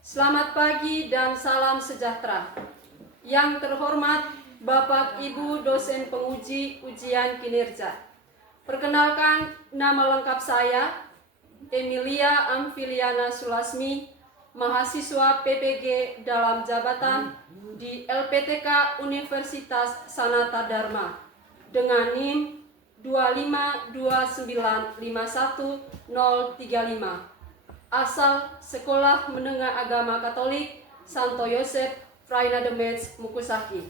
Selamat pagi dan salam sejahtera. Yang terhormat Bapak Ibu dosen penguji ujian kinerja. Perkenalkan, nama lengkap saya Emilia Amfiliana Sulasmi, mahasiswa PPG dalam jabatan di LPTK Universitas Sanata Dharma dengan NIM 252951035. Asal Sekolah Menengah Agama Katolik Santo Yosef Fraina de Metz Mukusaki.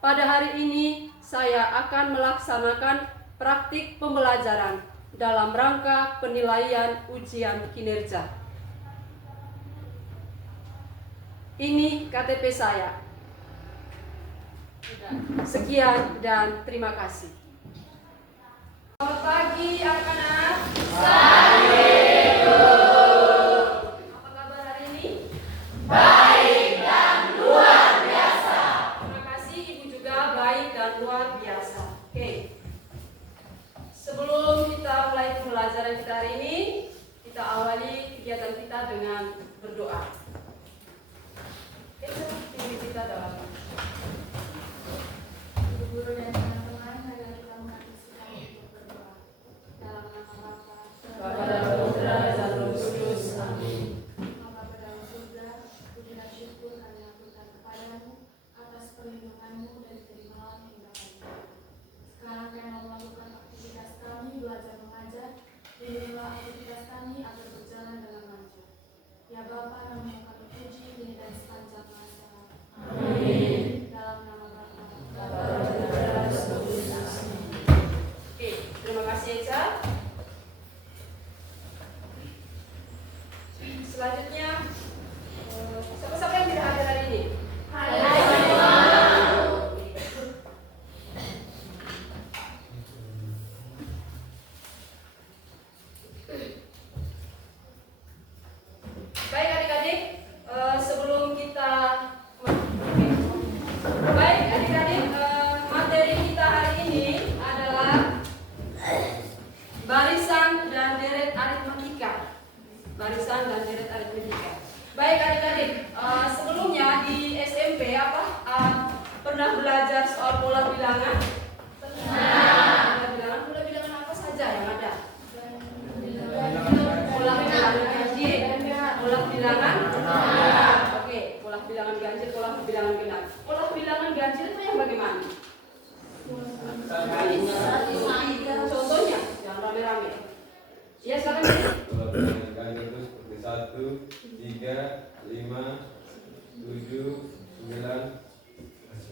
Pada hari ini saya akan melaksanakan praktik pembelajaran dalam rangka penilaian ujian kinerja. Ini KTP saya. Sekian dan terima kasih. Selamat pagi anak-anak. Sebelum kita mulai pembelajaran kita hari ini, kita awali kegiatan kita dengan berdoa. Kita dalam Guru dan teman-teman, marilah kita menghabiskan untuk berdoa. Dalam nama Bapa dan Putra dan Roh Kudus. Amin. Bapa dalam surga, puji dan syukur kami aturkan kepadamu atas perlindunganmu dari tadi malam hingga pagi. Sekarang kami mau melakukan aktivitas kami belajar mengajar. Bimbinglah aktivitas kami agar berjalan dengan lancar. Ya Bapa, nama kami puji kini dan sepanjang masa. Amin. Dalam nama Bapa, Oke, terima kasih Eca. Selanjutnya, siapa-siapa yang tidak hadir hari ini? Baik adik-adik, sebelum kita materi kita hari ini adalah barisan dan deret aritmetika. Barisan dan deret aritmetika. Baik adik-adik, sebelumnya di SMP pernah belajar soal pola bilangan? Pola bilangan apa saja yang ada? Pola bilangan ganjil, pola bilangan genap. Oke, pola bilangan ganjil, pola bilangan genap. Pola bilangan ganjil itu yang bagaimana? Contohnya, jangan rame-rame. Ya, silakan. Pola bilangan ganjil itu seperti 1, 3, 5, 7, 9,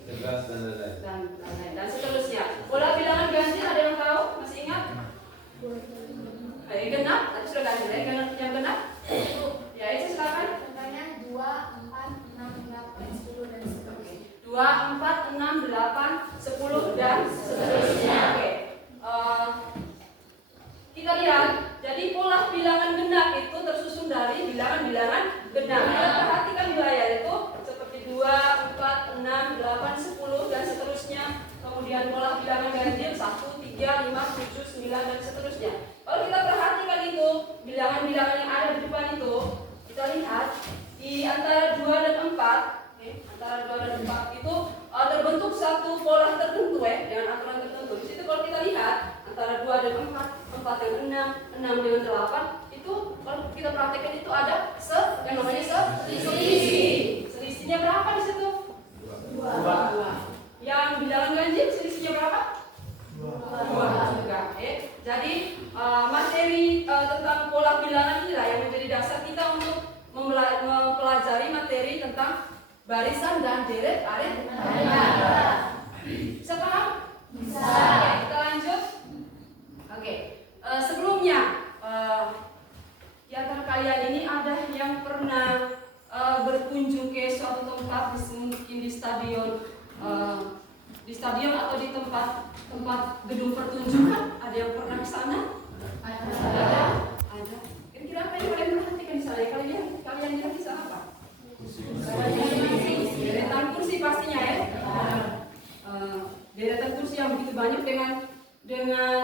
11 dan lain-lain. Dan seterusnya. Pola bilangan ganjil ada yang tahu? Masih ingat? Genap, tadi sudah ganjil ya. Yang genap? Ya, itu silakan. contohnya 2, 4, 6, 8, 10 dan seterusnya. 2, 4, 6, 8, 10 dan seterusnya. Oke. Kita lihat, jadi pola bilangan genap itu tersusun dari bilangan-bilangan genap. Kita perhatikan di layar itu seperti 2, 4, 6, 8, 10 dan seterusnya. Kemudian pola bilangan ganjil 1, 3, 5, 7, 9 dan seterusnya. Kalau kita perhatikan itu bilangan-bilangan yang ada di depan itu, kita lihat di antara 2 dan 4, antara 2 dan 4 itu terbentuk satu pola tertentu dengan aturan tertentu. Di situ kalau kita lihat antara 2 dan 4, 4 dan 6, 6 dengan 8 itu kalau kita perhatikan itu ada yang namanya selisih. Selisihnya berapa di situ? 2. Yang bilangan ganjil selisihnya berapa? 2 juga. Jadi materi tentang pola bilangan inilah yang menjadi dasar kita untuk mempelajari materi tentang barisan dan deret aritmetika. Bisa paham? Bisa. Oke, kita lanjut. Oke. Sebelumnya di antara kalian ini ada yang pernah berkunjung ke suatu tempat, mungkin di stadion atau di tempat gedung pertunjukan? Ada yang pernah ke sana? Ada. Kira-kira apa yang kalian perhatikan di sana? Kalian lihat di sana apa? Deretan kursi pastinya ya. Deretan kursi yang begitu banyak dengan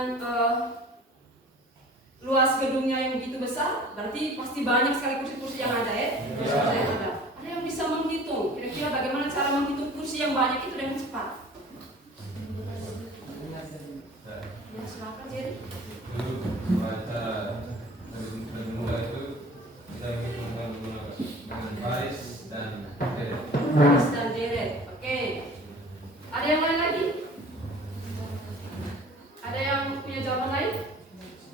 luas gedungnya yang begitu besar, berarti pasti banyak sekali kursi-kursi yang ada ya. Kursi-kursi yang ada. Ada yang bisa menghitung, kira-kira bagaimana cara menghitung kursi yang banyak itu dengan cepat? Ya, silakan Jerry. Dulu cara bermula itu kita menghitungkan dengan baris dan deret. Baris dan deret. Oke. Ada yang lain lagi? Ada yang punya jawaban lain?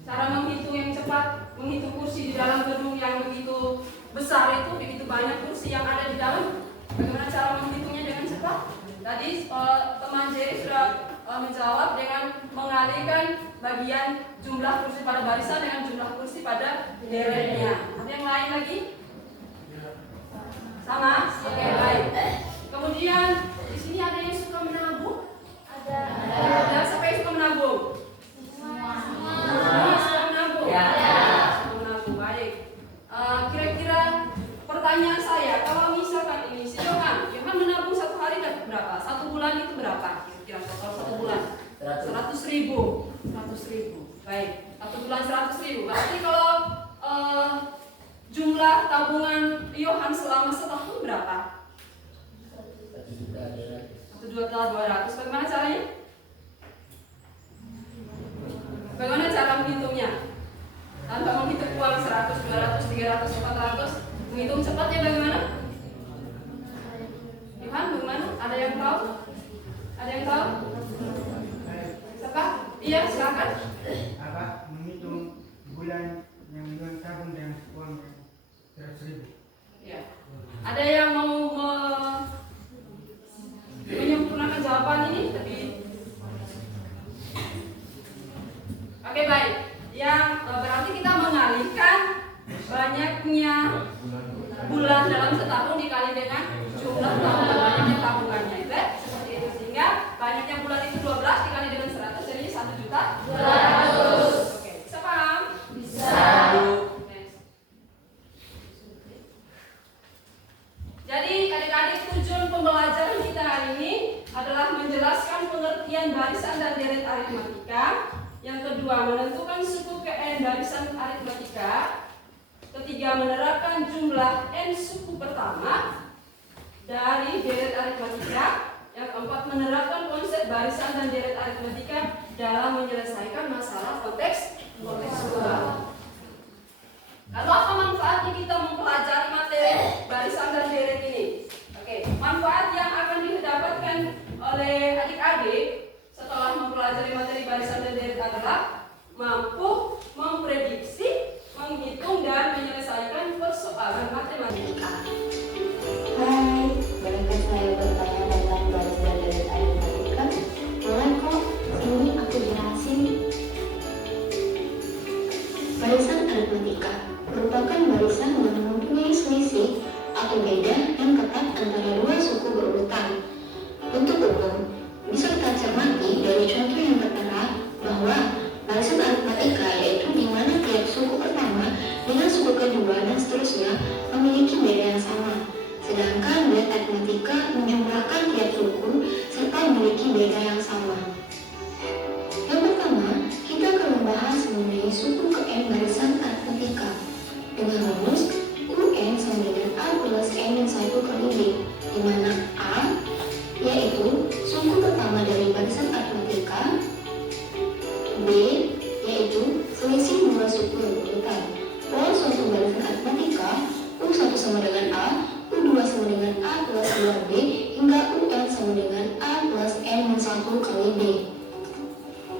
Cara menghitung yang cepat, menghitung kursi di dalam gedung yang begitu besar itu, begitu banyak kursi yang ada di dalam. Bagaimana cara menghitungnya dengan cepat? Tadi teman Jerry sudah menjawab dengan mengalihkan bagian jumlah kursi pada barisan dengan jumlah kursi pada deretnya. Ada yang lain lagi? Sama? Oke, baik. Kemudian di sini ada yang suka menabung? Ada. Siapa yang suka menabung? Semua suka menabung? Ya. Suka menabung, baik. Kira-kira pertanyaan saya, kalau misalkan ini, si Johan menabung satu hari dapat berapa? Satu bulan itu berapa? Kira-kira total satu bulan? 100.000. 100.000. Baik. Satu bulan 100.000. Berarti kalau jumlah tabungan Johan selama setahun berapa? 1.200.000. Bagaimana caranya? Bagaimana cara menghitungnya? Tanpa menghitung uang 100, 200, 300, 400, menghitung cepatnya bagaimana? Johan, bagaimana? Ada yang tahu? Ada yang tahu? Siapa? Iya, silakan. Apa menghitung bulan yang tabung dengan uang 100.000. Ya. Ada yang mau menyempurnakan jawaban ini? Oke, baik. Yang berarti kita mengalihkan banyaknya bulan dalam setahun dikali dengan jumlah tahun banyaknya tabungannya, itu seperti itu, sehingga banyaknya bulan itu 12 dikali dengan 100 jadi 1.200.000. Oke, bisa paham? Bisa. Jadi adik-adik, tujuan pembelajaran kita hari ini adalah menjelaskan pengertian barisan dan deret aritmatika. Yang kedua, menentukan suku ke n barisan aritmatika. Ketiga, menerapkan jumlah n suku pertama dari deret aritmatika. Yang keempat, menerapkan konsep barisan dan deret aritmatika dalam menyelesaikan masalah kontekstual. Lalu apa manfaatnya kita mempelajari materi barisan dan deret ini? Oke, manfaat yang akan didapatkan oleh adik-adik setelah mempelajari materi barisan dan deret adalah mampu memprediksi, menghitung dan menyelesaikan persoalan matematika. Hai, bolehkah saya bertanya tentang baris dan deret aritmatika? Boleh kok, ini aku jelasin. Barisan aritmatika merupakan barisan yang mempunyai selisih atau beda yang ketat antara dua suku berurutan. Untuk umum, bisa kita cermati dari contoh yang tertera bahwa barisan aritmatika yaitu di mana tiap suku pertama dengan suku kedua dan seterusnya memiliki beda yang sama, sedangkan deret aritmatika menjumlahkan tiap suku serta memiliki beda yang sama. Yang pertama, kita akan membahas mengenai suku ke n barisan aritmatika dengan rumus UN sama dengan A plus N min 1 kali B, di mana A yaitu suku pertama dari barisan aritmatika, B yaitu selisih dua suku yang berurutan. Pola suatu barisan aritmatika, U1 sama dengan A, U2 sama dengan A plus 2B, hingga UN sama dengan A plus N min 1 kali B.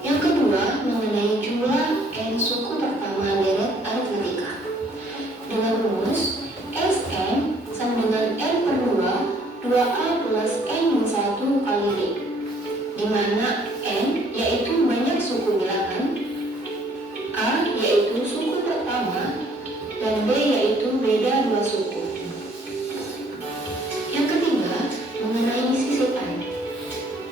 Yang kedua, mengenai jumlah n suku pertama deret aritmatika. Dengan rumus Sn sama dengan n per 2, 2A plus n min 1 kali D, di mana n yaitu banyak suku bilangan, A yaitu suku pertama, dan B yaitu beda dua suku. Yang ketiga, mengenai sisipan.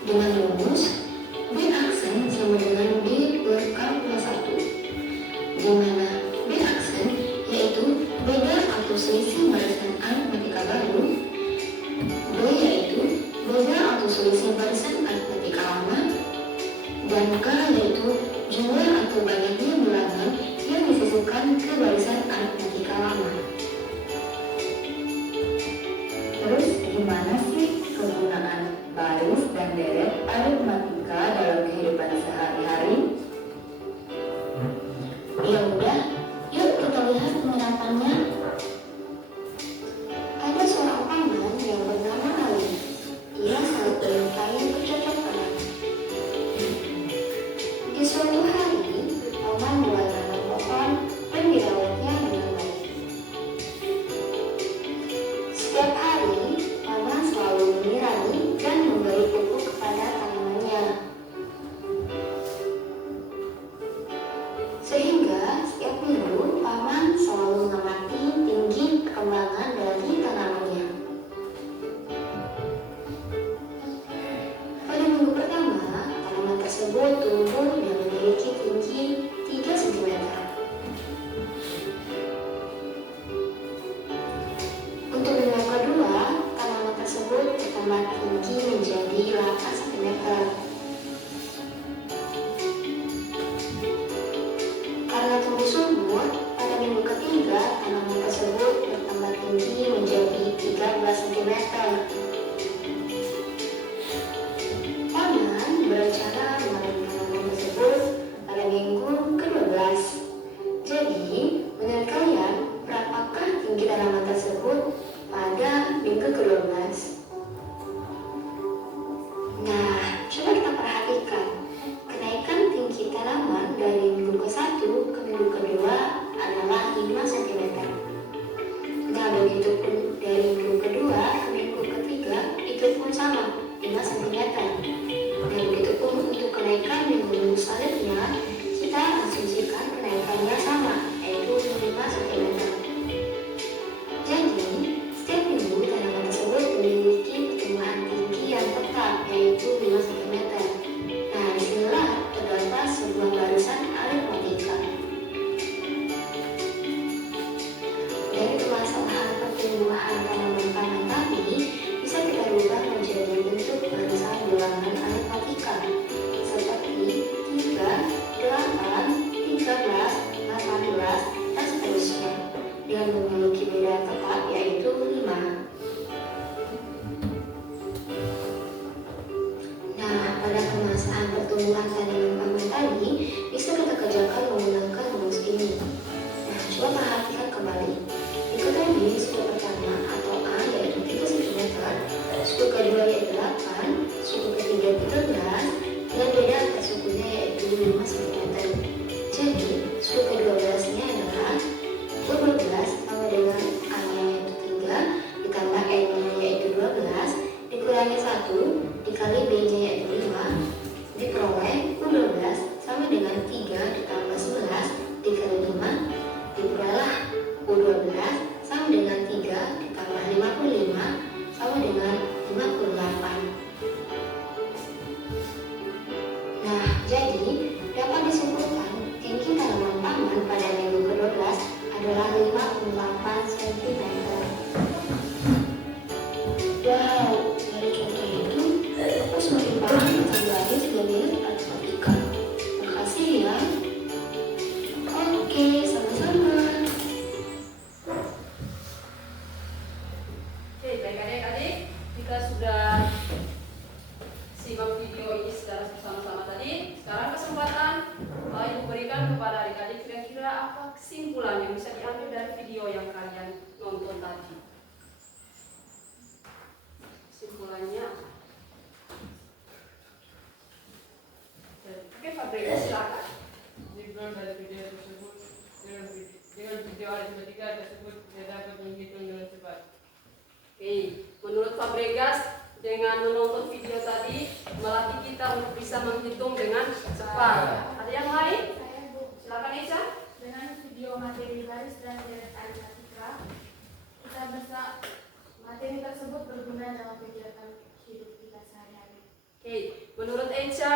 Dengan rumus B aksen sama dengan B per K plus 1, di mana B aksen yaitu beda atau selisih barisan aritmatika baru, B yaitu beda atau selisih barisan aritmatika lama, dan K yaitu jumlah atau banyaknya bilangan yang bagaimana sih kegunaan baris dan deret aritmatika dalam kehidupan sehari-hari? Ya udah, yuk kita lihat penerapannya. Ada seorang paman yang bernama Ali. Ia selalu menyukai percakapan. Di suatu hari, paman mulai menanam pohon dan dirawatnya dengan baik. Setiap hari, paman selalu menyirami dan memberi pupuk kepada tanamannya. Sehingga setiap minggu, paman selalu mengamati tinggi perkembangan dari tanamannya. Pada minggu pertama, tanaman tersebut tumbuh dan memiliki tinggi 3 cm. Untuk minggu kedua, tanaman tersebut bertambah tinggi menjadi 8 cm. Karena tumbuh subur, pada minggu ketiga, tanaman tersebut bertambah tinggi menjadi 13 cm. Paman berencana menanam tanaman tersebut pada minggu ke-12. Jadi, menurut kalian, berapakah tinggi tanaman tersebut pada minggu ke-12? Nah, coba kita perhatikan. Kenaikan tinggi tanaman dari minggu ke-1 ke minggu kedua adalah 5 cm. Nah, begitu pun dari minggu kedua ke minggu ketiga, itu pun sama, 5 cm. Dan begitu pun untuk kenaikan minggu-minggu selanjutnya, kita asumsikan kenaikannya sama, yaitu 5 cm. Jadi, setiap minggu tanaman tersebut memiliki pertumbuhan tinggi yang tetap, yaitu 5 cm. Nah, disinilah terdapat sebuah barisan aritmatika. Dari permasalahan pertumbuhan tanaman paman tadi, bisa kita rubah menjadi bentuk barisan bilangan aritmatika seperti 3, 8, 13, 18, dan seterusnya, dengan memiliki beda tetap yaitu 5. Nah, pada permasalahan pertumbuhan tanaman paman tadi, bisa kita kerjakan menggunakan rumus ini. Nah, coba perhatikan kembali. Diketahui suku pertama atau A yaitu 3 cm, suku kedua yaitu 8, suku ketiga 13, dan beda antar sukunya yaitu 5 cm. Jadi, suku ke-12-nya adalah 12 sama dengan A-nya yaitu 3, ditambah N-nya yaitu 12, dikurangi 1, dikali B-nya yaitu 5, diperoleh U12 sama dengan 3 ditambah 11 dikali 5, diperoleh U12 sama dengan 3 ditambah 55 sama dengan 58. Nah, jadi dapat disimpulkan tinggi tanaman paman pada minggu ke-12 adalah 58 cm. Wow, dari contoh itu, aku semakin paham tentang baris dan deret aritmatika. Makasih ya. Oke, sama-sama. Oke, baik adik-adik, kita sudah simak video ini secara bersama-sama tadi. Sekarang kesempatan Ibu berikan kepada adik-adik kira-kira apa kesimpulan yang bisa diambil dari video yang kalian nonton tadi. Kesimpulannya apa? Oke, Fabregas silakan. Kesimpulan dari video tersebut, dengan video aritmatika tersebut kita dapat menghitung dengan cepat. Oke, menurut Fabregas, dengan menonton video tadi melatih kita untuk bisa menghitung dengan cepat. Ada yang lain? Saya Bu, Silakan Eca. dengan video materi baris dan deret aritmatika, kita bisa materi tersebut berguna dalam kegiatan hidup kita sehari-hari. Oke, menurut Eca,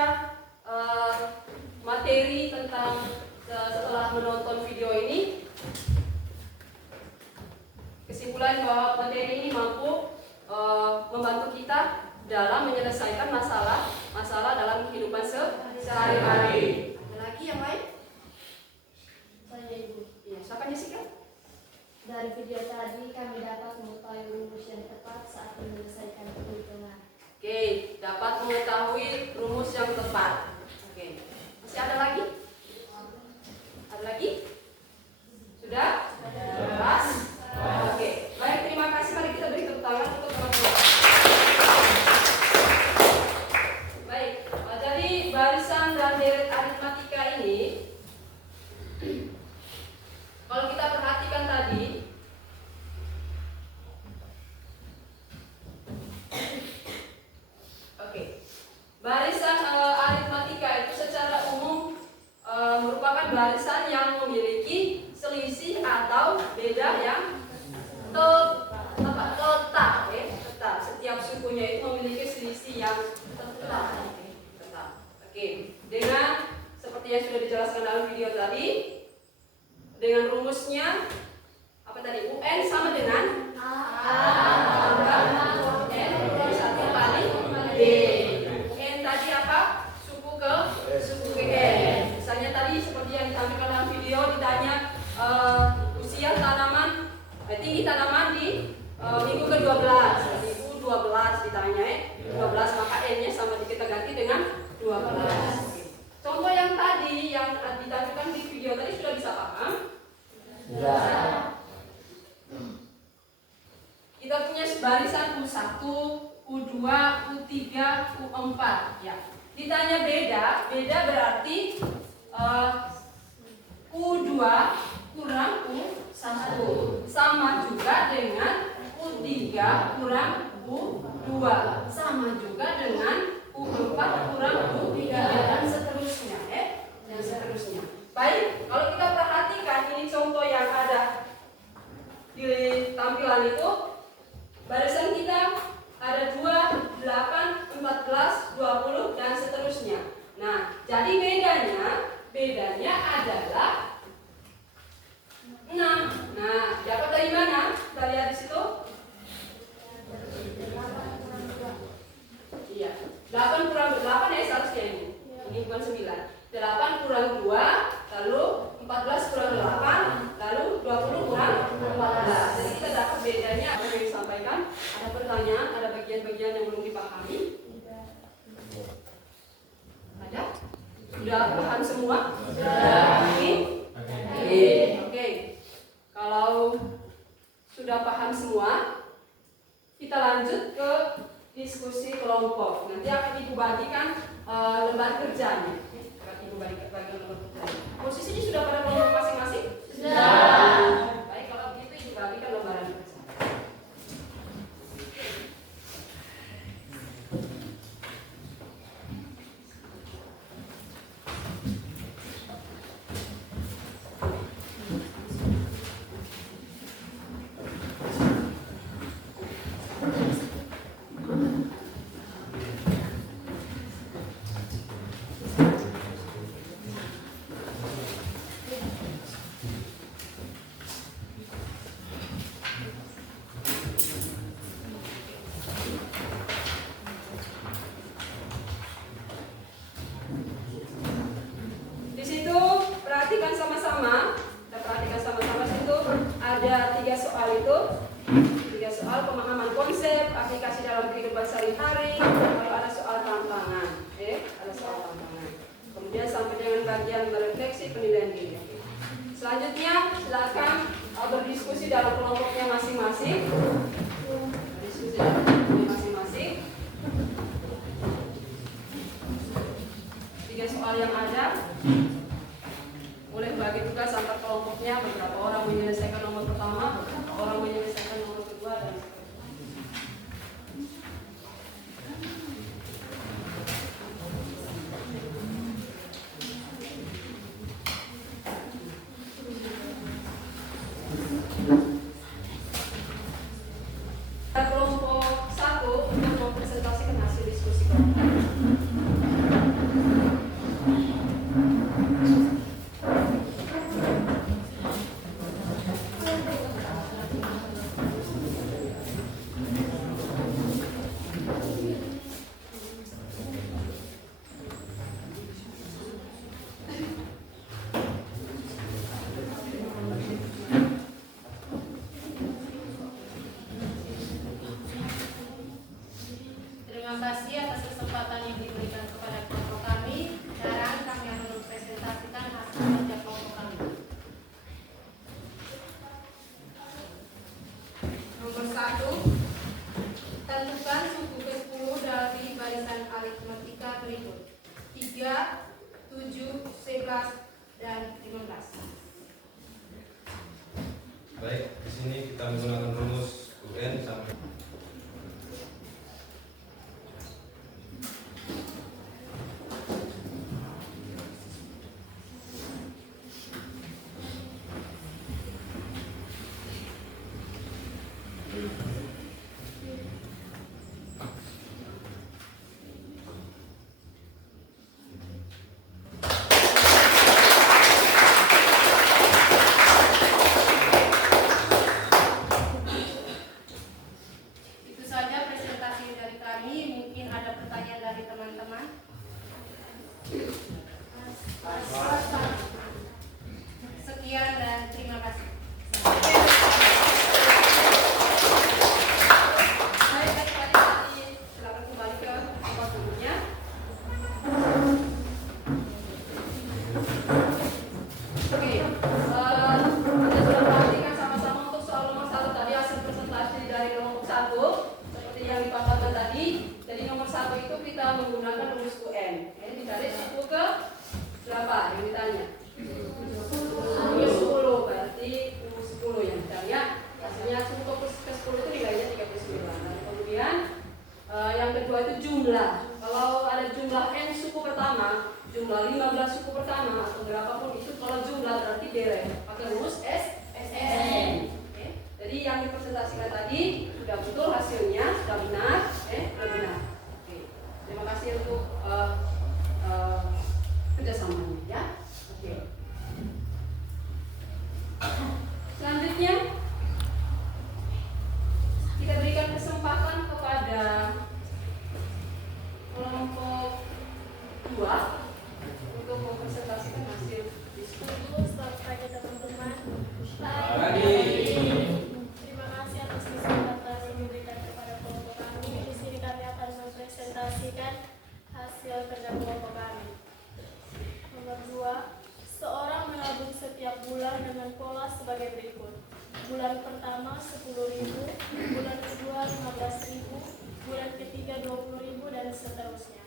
materi tentang setelah menonton video ini, kesimpulan bahwa materi ini mampu membantu kita dalam menyelesaikan masalah dalam kehidupan sehari-hari. Ada lagi yang lain? Saya Ibu. Iya, silakan Jessica. Dari video tadi kami dapat mengetahui rumus yang tepat saat menyelesaikan yang tepat. Oke. Masih ada lagi? Ada lagi? Sudah? Jelas? Oke. Baik, terima kasih. Mari kita beri tepuk tangan untuk teman-teman. Baik, jadi barisan dan deret aritmatika ini, kalau kita perhatikan tadi, oke, barisan aritmatika itu secara umum merupakan barisan yang memiliki selisih atau beda yang tetap, tetap. Setiap sukunya itu memiliki selisih yang tetap. Oke, dengan seperti yang sudah dijelaskan dalam video tadi, dengan rumusnya apa tadi? UN sama dengan N kurang 1 kali D. N tadi apa? Suku ke N. Misalnya tadi seperti yang ditampilkan dalam video, ditanya usia tanaman, tinggi tanaman di minggu ke-12. Minggu 12 ditanya 12, maka N-nya sama kita ganti dengan 12. Contoh yang tadi yang ditampilkan di video tadi sudah bisa paham? Sudah. Kita punya barisan U1, U2, U3, U4 ya. Ditanya beda berarti U2 kurang U1 sama juga dengan U3 kurang U2 sama juga dengan U4 kurang U3 dan seterusnya dan seterusnya. Baik, kalau kita perhatikan ini contoh yang ada di tampilan itu, barisan kita ada 2, 8, 14, 20 dan seterusnya. Nah, jadi bedanya adalah 6. Nah, dapat dari mana? Kita lihat di situ. Iya, 8 kurang 8 ya seharusnya ini. Ini bukan 9. 8 kurang 2, lalu 14 kurang 8, lalu 20 kurang 14. Jadi kita dapat bedanya apa yang disampaikan. Ada pertanyaan, ada bagian-bagian yang belum dipahami? Ada? Sudah paham semua? Sudah. Oke. Kalau sudah paham semua, kita lanjut ke diskusi kelompok. Nanti akan Ibu bagikan lembar kerjanya. Posisinya sudah pada kelompok masing-masing? Sudah. Baik, kalau begitu Ibu bagikan lembaran kerja. Selanjutnya silakan berdiskusi dalam kelompoknya masing-masing. Diskusi dalam kelompoknya masing-masing. 3 soal yang ada boleh bagi tugas antar kelompoknya, beberapa orang menyelesaikan nomor pertama, beberapa orang menyelesaikan nomor kedua dan kelompok 1 untuk mempresentasikan hasil diskusi kelompok. 3, 7, 11, dan 15. Baik, di sini kita menggunakan rumus UN sampai Itu saja presentasi dari kami. Mungkin ada pertanyaan dari teman-teman. Sekian dan terima kasih. Baik, adik-adik, silakan kembali ke tempat duduknya. Oke, kita sudah perhatikan sama-sama untuk soal nomor 1 tadi hasil presentasi dari kelompok 1 seperti yang dipaparkan tadi. Jadi nomor 1 itu kita menggunakan rumus UN. Dicari suku ke berapa yang ditanya? Suku ke 10, berarti rumus 10 yang ditanya. Ya. Hasilnya suku ke 10 itu nilainya 39. Dan kemudian yang kedua itu jumlah. Kalau ada jumlah N suku pertama, jumlah 15 suku pertama atau berapapun itu, kalau jumlah berarti deret. Pakai rumus SN. Oke. Jadi yang dipresentasikan tadi sudah betul hasilnya, sudah benar, sudah benar. Oke. Terima kasih untuk kerjasamanya ya. Oke. Selanjutnya kita berikan kesempatan kepada kelompok 2 untuk mempresentasikan hasil diskusi. Selamat pagi teman-teman. Pagi. Terima kasih atas kesempatan yang diberikan kepada kelompok kami. Di sini kami akan mempresentasikan hasil kerja kelompok kami. Nomor 2, seorang menabung setiap bulan dengan pola sebagai berikut. Bulan pertama 10.000, bulan kedua 15.000, bulan ketiga 20.000, dan seterusnya.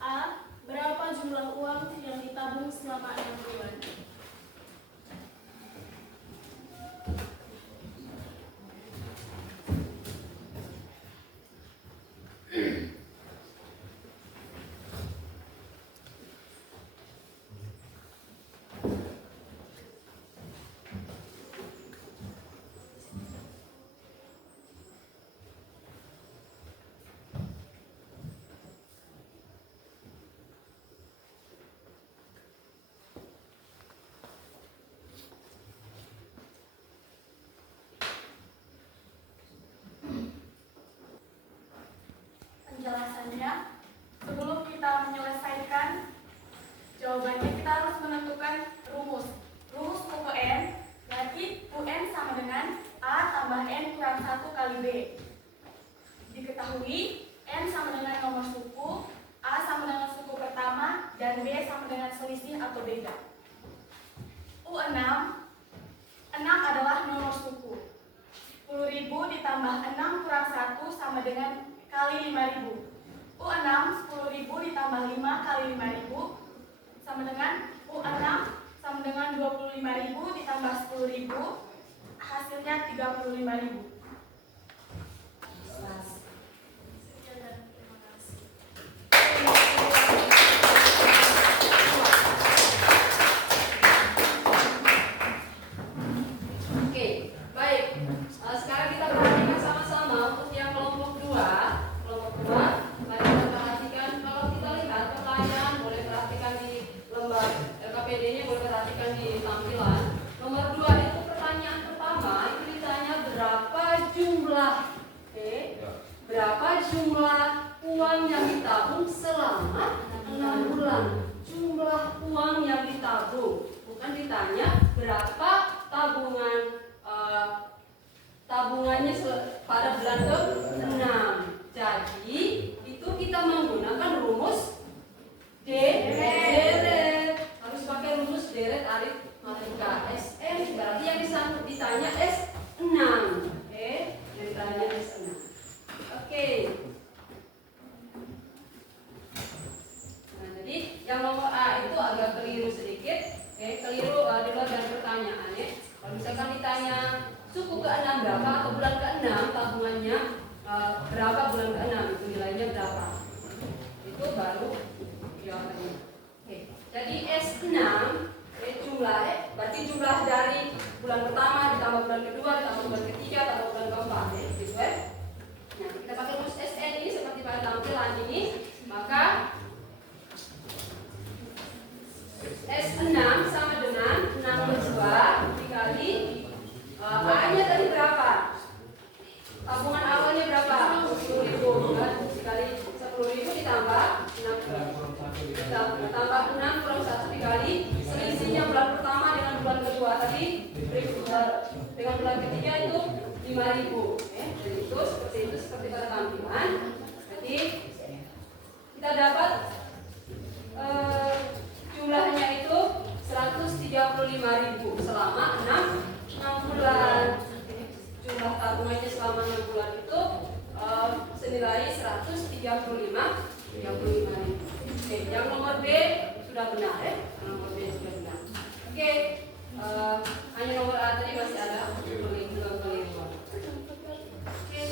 A. Berapa jumlah uang yang ditabung selama 6 bulan? Penjelasannya, sebelum kita menyelesaikan jawabannya, kita harus menentukan rumus buku N, berarti UN sama dengan A tambah N kurang 1 kali B. Diketahui N sama dengan nomor suku, A sama dengan suku pertama, dan B sama dengan selisih atau beda. U6 adalah nomor suku. 10.000 ditambah 6 kurang 1 sama dengan kali 5.000. U6 10.000 ditambah 5 kali 5.000 sama dengan U6 sama dengan 25.000 ditambah 10.000, hasilnya 35.000. Sekian dan terima kasih. Oke, baik. Sekarang kita perhatikan sama-sama untuk yang kelompok 2. Mari kita perhatikan. Kalau kita lihat pertanyaan, boleh perhatikan di lembar LKPD-nya, boleh perhatikan di tampilan. Nomor 2 itu pertanyaan pertama itu ditanya berapa jumlah, berapa jumlah uang yang ditabung selama 6 bulan. Jumlah uang yang ditabung, bukan ditanya berapa tabungannya pada bulan ke-6. Jadi itu kita menggunakan rumus deret. Harus pakai rumus deret aritmatika SM. Berarti yang ditanya S6. Yang ditanya S6. Oke. Nah, jadi berapa bulan ke-6 itu nilainya berapa. Itu baru jawabannya. Oke. Jadi S6 jumlah berarti jumlah dari bulan pertama ditambah bulan kedua ditambah bulan ketiga ditambah bulan keempat gitu ya. Nah, kita pakai rumus SN ini seperti pada tampilan ini, maka S6 sama dengan 62 dikali A-nya tadi berapa? Tabungan awalnya berapa? 10.000 kan? Dikali 10.000 ditambah 6 tambah 6 kurang 1 dikali selisihnya bulan pertama dengan bulan kedua tadi dengan bulan ketiga itu 5.000. Jadi itu seperti pada tampilan. Jadi kita dapat jumlahnya itu 135.000 selama 6 bulan. Jumlah tabungannya selama 6 bulan itu senilai 135.000. Oke, yang nomor B sudah benar ya. Nomor B sudah benar. Oke, hanya nomor A tadi masih ada keliru. Oke.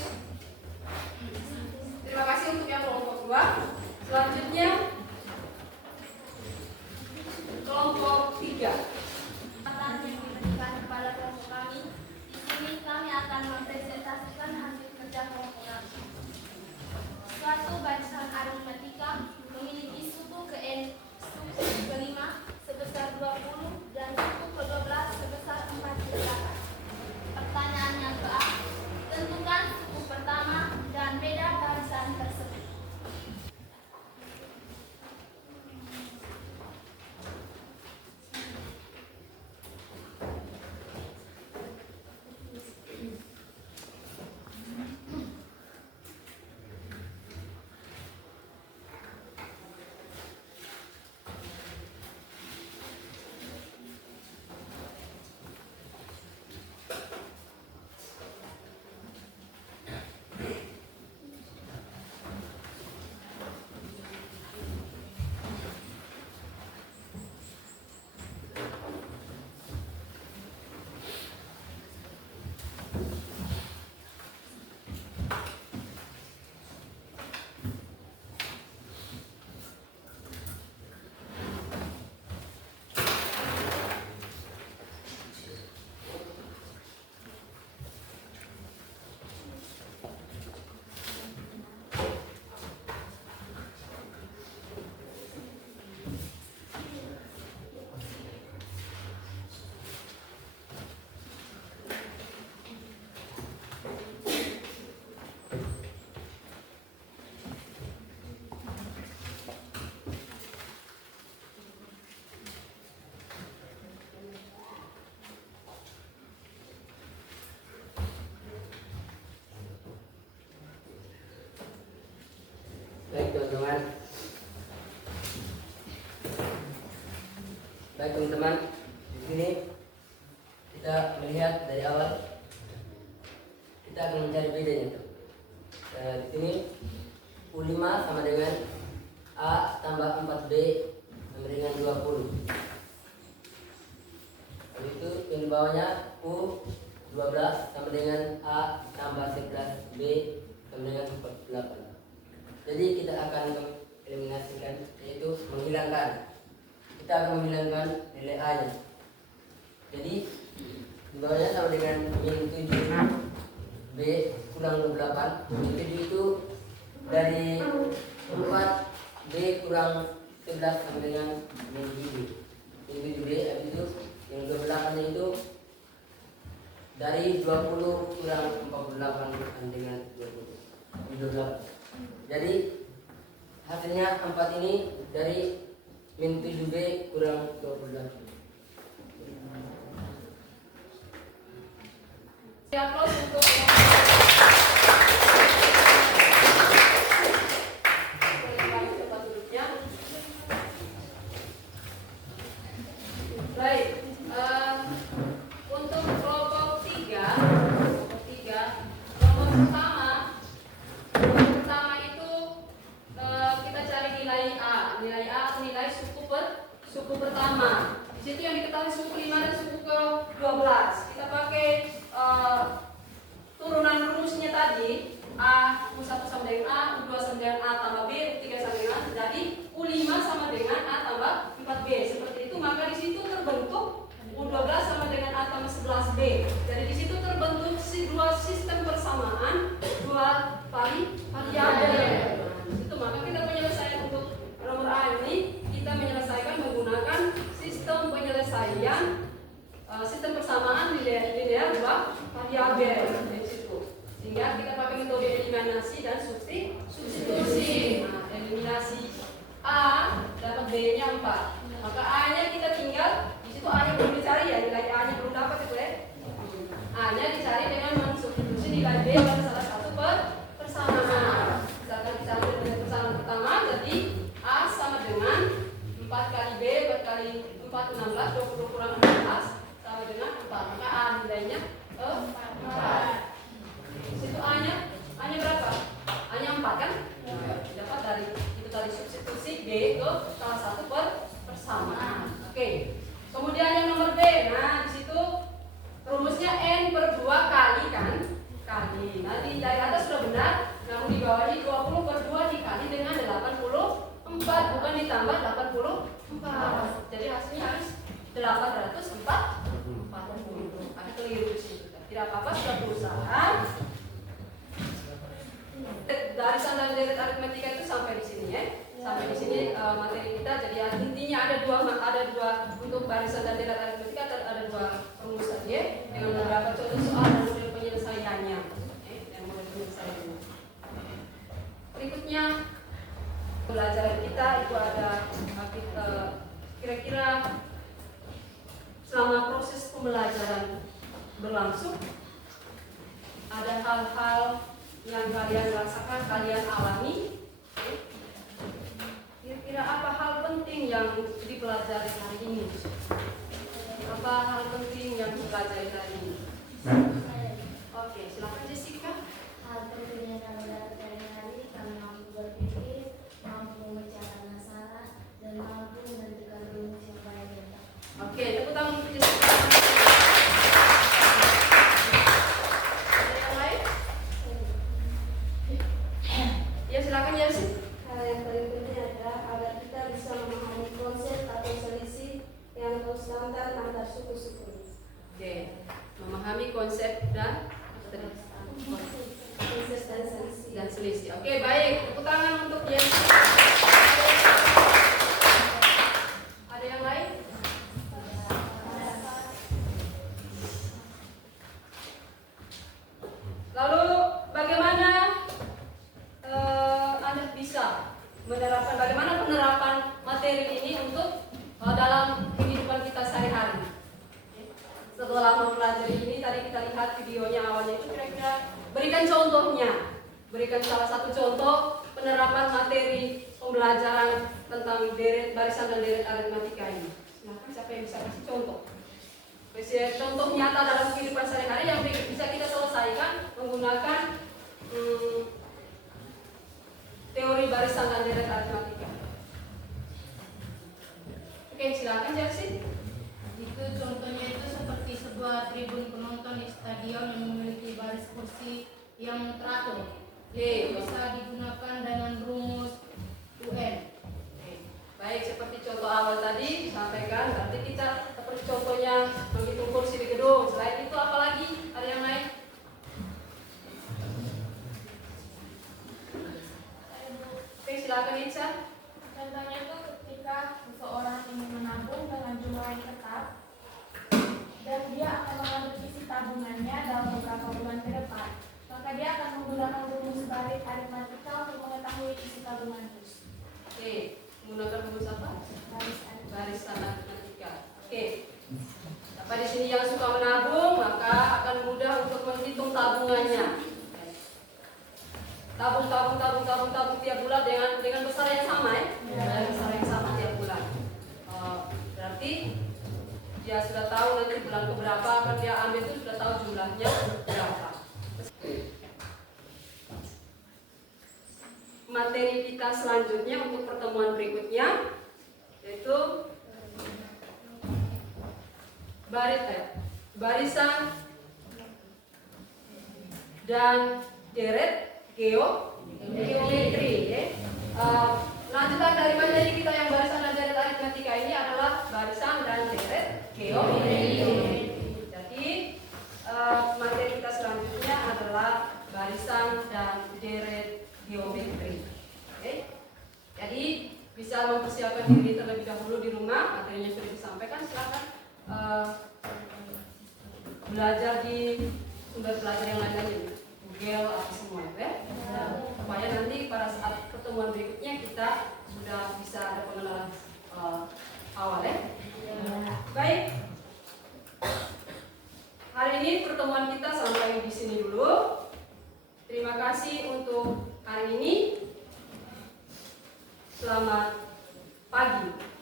Terima kasih untuk yang kelompok 2. Selanjutnya kelompok 3. Yang diberikan kepada kelompok kami. Di sini kami akan mempresentasikan hasil kerja kelompok kami. Suatu bacaan aritmatika memiliki suku suku ke-5 sebesar 20 dan suku ke-12 sebesar 48. Pertanyaannya ke A. Tentukan suku pertama dan beda barisan tersebut. Baik teman-teman, di sini kita melihat dari awal kita akan mencari bedanya. Di sini U5 sama dengan A tambah 4B sama dengan 20. Lalu itu yang di bawahnya U12 sama dengan A tambah 11B sama dengan 48. Jadi kita akan eliminasikan, yaitu menghilangkan. Kita akan menghilangkan nilai A nya. Jadi di bawahnya sama dengan min 7B kurang 28. Min 7 itu dari 4B kurang 11 sama dengan min 7. Min 7B habis itu yang 28 nya itu dari 20 kurang 48 sama dengan 28. Jadi hasilnya 4 ini dari min 7B kurang 28. Close untuk baik, untuk kelompok 3 kelompok pertama itu kita cari nilai A atau nilai suku pertama. Di situ yang diketahui suku 5 dan suku ke-12. Kita pakai turunan rumusnya tadi A metode eliminasi dan substitusi. Nah, eliminasi A dapat B-nya 4. Maka A-nya kita tinggal, di situ A-nya belum dicari ya, nilai A-nya belum dapat itu ya. A-nya dicari dengan mensubstitusi nilai B pada salah satu persamaan. Misalkan kita ambil dengan persamaan pertama, jadi A sama dengan 4 kali B, 4 kali 4, 16, 20 kurang 16 sama dengan 4. Maka A nilainya 4. Situ A-nya berapa? A-nya 4 kan? Dapat dari itu tadi substitusi B ke salah satu persamaan. Oke. Kemudian yang nomor B. Nah, di situ rumusnya N/2 kali kan? Kali. Nah, dari atas sudah benar, namun di bawahnya 20/2 dikali dengan 84, bukan ditambah 84. Jadi hasilnya harus 840. Ada keliru di situ. Tidak apa-apa, sudah berusaha. Barisan dan deret aritmatika itu sampai di sini ya. Sampai di sini materi kita. Jadi intinya ada dua untuk barisan dan deret aritmatika ada 2 rumusan ya, dengan beberapa contoh soal dan model penyelesaiannya. Yang model penyelesaiannya. Berikutnya pelajaran kita itu ada kira-kira selama proses pembelajaran berlangsung ada hal-hal yang kalian rasakan, kalian alami. Kira-kira apa hal penting yang dipelajari hari ini? Apa hal penting yang dipelajari hari ini? Oke, silakan Jessica. Hal penting yang kami dapat dari hari, kami mampu berpikir, mampu memecahkan masalah, dan mampu menentukan rumus yang baik dan tepat. Oke, tepuk tangan untuk Jessica. Ada yang lain? Ya, silakan Jessica. Hal yang paling penting adalah agar kita bisa memahami konsep atau selisih yang konstantan antar suku-suku. Oke, memahami konsep dan selisih. Oke, baik. Tepuk tangan untuk Jessica. Ada yang lain? Lalu bagaimana Anda bisa menerapkan, bagaimana penerapan materi ini untuk dalam kehidupan kita sehari-hari? Setelah mempelajari ini, tadi kita lihat videonya awalnya itu kira-kira berikan contohnya, berikan salah satu contoh penerapan materi pembelajaran tentang barisan dan deret aritmatika ini. Silakan, siapa yang bisa kasih contoh? Contoh nyata dalam kehidupan sehari-hari yang bisa kita selesaikan menggunakan teori barisan dan deret aritmatika. Oke, silakan Jersey. Itu contohnya itu seperti sebuah tribun penonton di stadion yang memiliki baris kursi yang teratur. Itu bisa digunakan dengan rumus UN. Baik, seperti contoh awal tadi disampaikan, berarti kita seperti contohnya menghitung kursi di gedung. Selain itu apa lagi? Ada yang lain? Oke, silakan Ica. Contohnya itu ketika seseorang ingin menabung dengan jumlah yang tetap dan dia akan mengambil isi tabungannya dalam beberapa bulan ke depan, maka dia akan menggunakan rumus balik aritmatika untuk mengetahui isi tabungan itu. Oke, menggunakan rumus apa? Barisan aritmatika. Oke. Apa di sini yang suka menabung maka akan mudah untuk menghitung tabungannya. Tabung tiap bulan dengan besar yang sama ya? Dengan besar yang sama tiap bulan. Berarti dia sudah tahu nanti bulan keberapa akan dia ambil itu sudah tahu jumlahnya berapa. Materi kita selanjutnya untuk pertemuan berikutnya yaitu barisan dan deret geometri ya. Lanjutan dari materi kita yang barisan dan deret aritmatika ini adalah barisan dan deret geometri. Jadi materi kita selanjutnya adalah barisan dan deret geometri. Oke. Jadi bisa mempersiapkan diri terlebih dahulu di rumah, materinya sudah disampaikan, silakan belajar di sumber belajar yang lain-lain. Google apa semua ya. Supaya nanti pada saat pertemuan berikutnya kita sudah bisa ada pengenalan awal ya. Baik. Hari ini pertemuan kita sampai di sini dulu. Terima kasih untuk hari ini. Selamat pagi.